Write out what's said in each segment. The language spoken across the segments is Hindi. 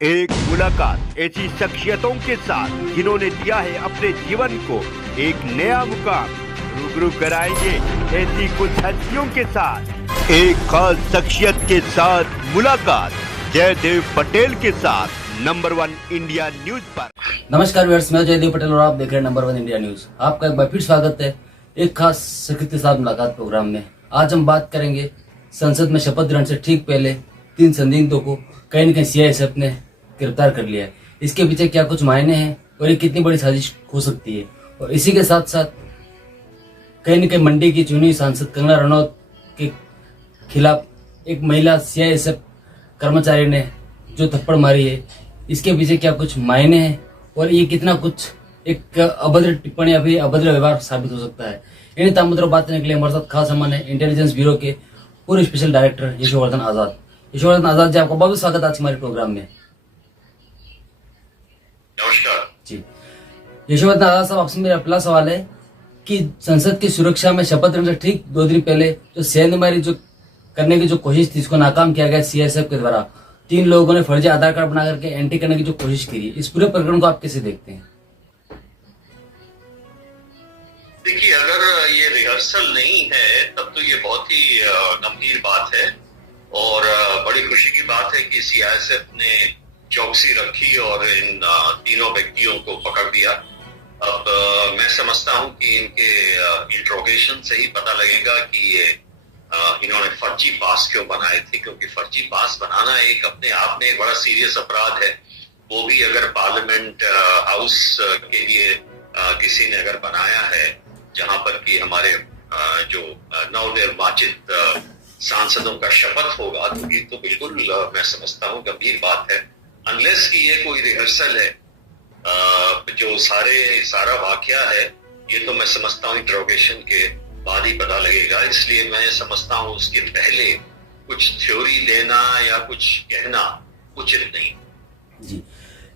एक मुलाकात ऐसी शख्सियतों के साथ जिन्होंने दिया है अपने जीवन को एक नया मुकाम। रूबरू कराएंगे ऐसी कुछ हस्तियों के साथ एक खास शख्सियत के साथ मुलाकात जयदेव पटेल के साथ नंबर 1 इंडिया न्यूज पर। नमस्कार व्यूअर्स, मैं जयदेव पटेल और आप देख रहे हैं नंबर 1 इंडिया न्यूज। आपका एक बार फिर स्वागत है एक खास शख्सियत के साथ मुलाकात प्रोग्राम में। आज हम बात करेंगे संसद में शपथ ग्रहण से ठीक पहले 3 संदिग्धों को कहीं न कहीं सीआईएसएफ ने गिरफ्तार कर लिया है। इसके पीछे क्या कुछ मायने हैं और ये कितनी बड़ी साजिश हो सकती है। और इसी के साथ साथ कहीं न कहीं मंडी की चुनी सांसद कंगना रनौत के खिलाफ एक महिला सीआईएसएफ कर्मचारी ने जो थप्पड़ मारी है, इसके पीछे क्या कुछ मायने हैं और ये कितना कुछ एक अभद्र टिप्पणी या फिर अभद्र व्यवहार साबित हो सकता है। इन्हीं तमाम मुद्दों बात करने के लिए हमारे साथ खास मेहमान है इंटेलिजेंस ब्यूरो के पूर्व स्पेशल डायरेक्टर यशोवर्धन आजाद। यशोवर्धन आजाद जी, आपका बहुत बहुत स्वागत है आज हमारे प्रोग्राम में। नमस्कार जी, यशोवर्धन आजाद साहब, आपसे मेरा पहला सवाल है कि संसद की सुरक्षा में शपथ ग्रहण से ठीक 2 दिन पहले जो सेंधमारी जो करने की जो कोशिश थी, इसको नाकाम किया गया सीआईएसएफ के द्वारा। 3 लोगों ने फर्जी आधार कार्ड बना करके एंट्री करने की जो कोशिश की, इस पूरे प्रकरण को आप कैसे देखते हैं? देखिए, अगर ये रिहर्सल नहीं है तब तो ये बहुत ही गंभीर बात है और बड़ी खुशी की बात है कि सीआईएसएफ ने चौकसी रखी और इन तीनों व्यक्तियों को पकड़ दिया। अब मैं समझता हूं कि इनके इंट्रोगेशन से ही पता लगेगा कि ये इन्होंने फर्जी पास क्यों बनाए थे, क्योंकि फर्जी पास बनाना एक अपने आप में एक बड़ा सीरियस अपराध है। वो भी अगर पार्लियामेंट हाउस के लिए किसी ने अगर बनाया है, जहां पर कि हमारे जो नवनिर्वाचित सांसदों का शपथ होगा, तो ये तो बिल्कुल मैं समझता हूं गंभीर बात है। अनलेस कि ये कोई रिहर्सल है, जो सारा वाकया है, ये तो मैं समझता हूँ इंट्रोगेशन के बाद ही पता लगेगा। इसलिए मैं समझता हूँ उसके पहले कुछ थ्योरी देना या कुछ कहना उचित नहीं। जी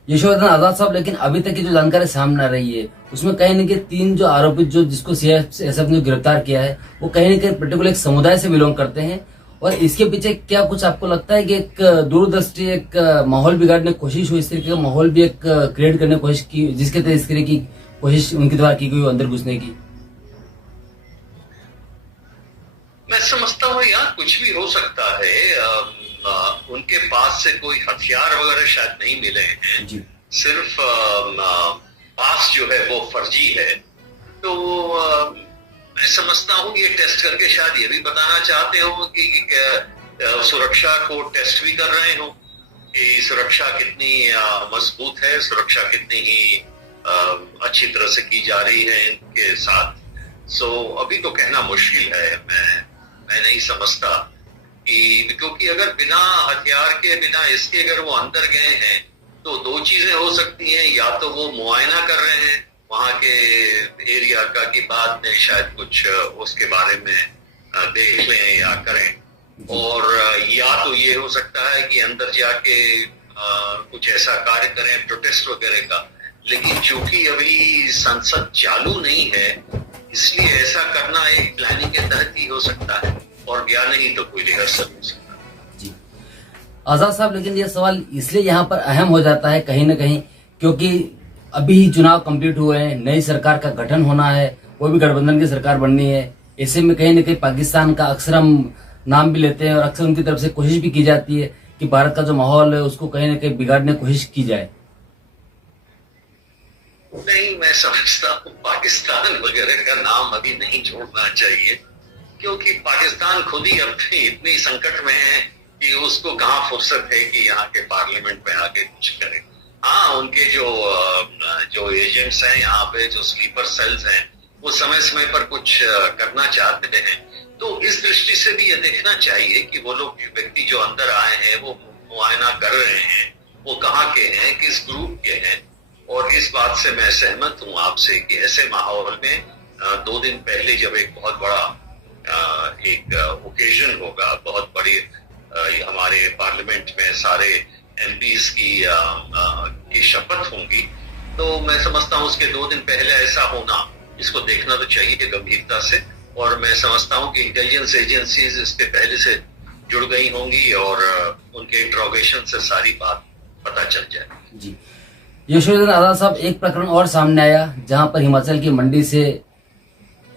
यशोवर्धन आजाद साहब, लेकिन अभी तक की जो जानकारी सामने आ रही है उसमें कहीं न कहीं 3 जो आरोपित जो जिसको सीआईएसएफ ने गिरफ्तार किया है, वो कहीं न कहीं पर्टिकुलर एक समुदाय से बिलोंग करते हैं। और इसके पीछे क्या कुछ आपको लगता है कि एक दूरदृष्टि, एक माहौल बिगाड़ने की कोशिश हुई, इस तरीके का माहौल भी एक क्रिएट करने की कोशिश की, जिसके तहत इस तरह की कोशिश उनके द्वारा की गई अंदर घुसने की? मैं समझता हूँ यार कुछ भी हो सकता है। उनके पास से कोई हथियार वगैरह शायद नहीं मिले हैं जी। सिर्फ पास जो है वो फर्जी है। तो मैं समझता हूँ ये टेस्ट करके शायद ये भी बताना चाहते हो कि सुरक्षा को टेस्ट भी कर रहे हो कि सुरक्षा कितनी मजबूत है, सुरक्षा कितनी ही अच्छी तरह से की जा रही है इनके साथ। सो अभी तो कहना मुश्किल है। मैं नहीं समझता कि, क्योंकि अगर बिना हथियार के, बिना इसके अगर वो अंदर गए हैं तो 2 चीजें हो सकती हैं। या तो वो मुआयना कर रहे हैं वहां के एरिया का, कि बाद में शायद कुछ उसके बारे में देख लें या करें, और या तो ये हो सकता है कि अंदर जाके कुछ ऐसा कार्य करें प्रोटेस्ट वगैरह का। लेकिन चूंकि अभी संसद चालू नहीं है, इसलिए ऐसा करना एक प्लानिंग के तहत ही हो सकता है, और या नहीं तो कोई रिहर्सल हो सकता है। जी आजाद साहब, लेकिन ये सवाल इसलिए यहाँ पर अहम हो जाता है कहीं न कहीं क्योंकि अभी चुनाव कंप्लीट हुए हैं, नई सरकार का गठन होना है, वो भी गठबंधन की सरकार बननी है। ऐसे में कहीं न कहीं पाकिस्तान का अक्सर हम नाम भी लेते हैं और अक्सर उनकी तरफ से कोशिश भी की जाती है कि भारत का जो माहौल है उसको कहीं न कहीं बिगाड़ने की कोशिश की जाए। नहीं, मैं समझता हूँ पाकिस्तान वगैरह का नाम अभी नहीं जोड़ना चाहिए, क्योंकि पाकिस्तान खुद ही अपनी इतनी संकट में है कि उसको कहाँ फुर्सत है कि यहाँ के पार्लियामेंट में आके कुछ करे। हाँ, उनके जो एजेंट्स हैं यहाँ पे, जो स्लीपर सेल्स हैं, वो समय समय पर कुछ करना चाहते हैं। तो इस दृष्टि से भी ये देखना चाहिए कि वो लोग व्यक्ति जो अंदर आए हैं वो मुआयना कर रहे हैं, वो कहाँ के हैं, किस ग्रुप के हैं। और इस बात से मैं सहमत हूँ आपसे कि ऐसे माहौल में 2 दिन पहले जब एक बहुत बड़ा एक ओकेजन होगा, बहुत बड़ी हमारे पार्लियामेंट में सारे एमपीज की शपथ होंगी, तो मैं समझता हूँ उसके 2 दिन पहले ऐसा होना, इसको देखना तो चाहिए गंभीरता से। और मैं समझता हूँ कि इंटेलिजेंस एजेंसीज इसके पहले से जुड़ गई होंगी और उनके इंट्रोगेशन से सारी बात पता चल जाए। जी, यशोधन आजाद साहब, एक प्रकरण और सामने आया जहां पर हिमाचल की मंडी से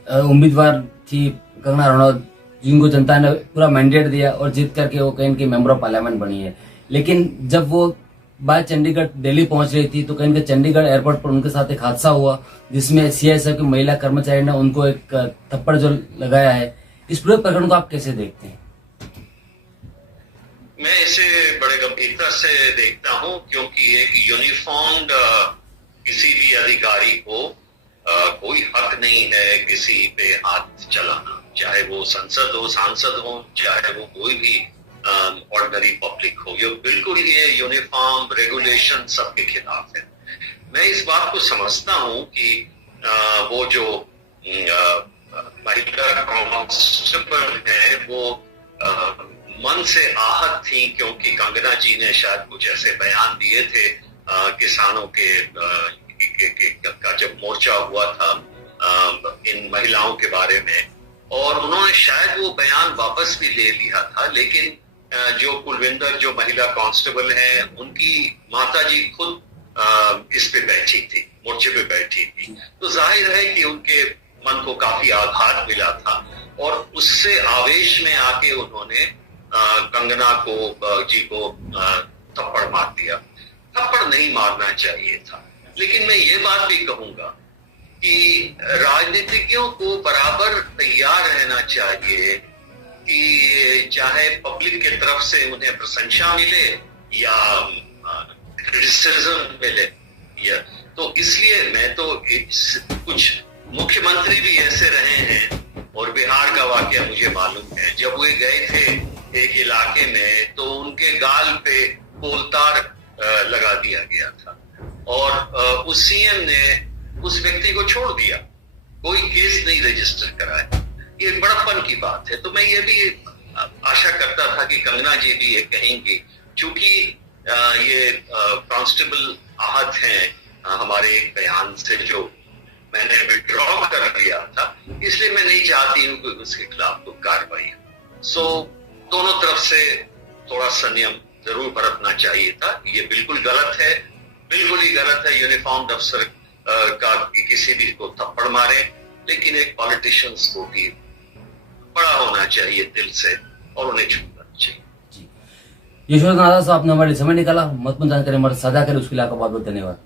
उम्मीदवार थी कंगना रनौत, जिनको जनता ने पूरा मैंडेट दिया और जीत करके वो कहीं के मेंबर ऑफ पार्लियामेंट बनी है। लेकिन जब वो बाय चंडीगढ़ दिल्ली पहुंच रही थी तो कहीं के चंडीगढ़ एयरपोर्ट पर उनके साथ एक हादसा हुआ जिसमें सीआईएसएफ की महिला कर्मचारी ने उनको एक थप्पड़ जो लगाया है। इस पूरे प्रकरण को आप कैसे देखते हैं? मैं इसे बड़े गंभीरता से देखता हूं, क्योंकि एक यूनिफॉर्म्ड किसी भी अधिकारी को कोई हक नहीं है किसी पे हाथ चलाना, चाहे वो संसद हो, सांसद हो, चाहे वो कोई भी ऑर्डिनरी पब्लिक हो। ये बिल्कुल ये यूनिफॉर्म रेगुलेशन सबके खिलाफ है। मैं इस बात को समझता हूं कि वो जो महिला कांस्टेबल है वो मन से आहत थी, क्योंकि कंगना जी ने शायद कुछ ऐसे बयान दिए थे किसानों के का जब मोर्चा हुआ था इन महिलाओं के बारे में, और उन्होंने शायद वो बयान वापस भी ले लिया था। लेकिन जो कुलविंदर जो महिला कांस्टेबल है उनकी माताजी खुद इस पे बैठी थी, मोर्चे पे बैठी थी, तो जाहिर है कि उनके मन को काफी आघात मिला था और उससे आवेश में आके उन्होंने कंगना जी को थप्पड़ मार दिया। थप्पड़ नहीं मारना चाहिए था। लेकिन मैं ये बात भी कहूंगा कि राजनीतिज्ञों को बराबर तैयार रहना चाहिए कि चाहे पब्लिक की तरफ से उन्हें प्रशंसा मिले या क्रिटिसिज्म मिले, या तो इसलिए मैं तो कुछ मुख्यमंत्री भी ऐसे रहे हैं, और बिहार का वाकया मुझे मालूम है। जब वे गए थे एक इलाके में तो उनके गाल पे कोलतार लगा दिया गया था और उस सीएम ने उस व्यक्ति को छोड़ दिया, कोई केस नहीं रजिस्टर कराया। ये बड़प्पन की बात है। तो मैं ये भी आशा करता था कि कंगना जी भी ये कहेंगे, क्योंकि ये कांस्टेबल आहत हैं हमारे एक बयान से जो मैंने विड्रॉ कर दिया था, इसलिए मैं नहीं चाहती हूँ कि उसके खिलाफ कोई कार्रवाई। सो दोनों तरफ से थोड़ा संयम जरूर बरतना चाहिए था। ये बिल्कुल गलत है, बिल्कुल ही गलत है यूनिफॉर्म्ड अफसर का किसी भी को थप्पड़ मारे, लेकिन एक पॉलिटिशियंस को भी बड़ा होना चाहिए दिल से और उन्हें छूना चाहिए। यशोधन आजाद साहब, आपने हमारे समय निकाला, महत्वपूर्ण जानकारी हमारे साझा करें, उसके लिए आपका बहुत बहुत धन्यवाद।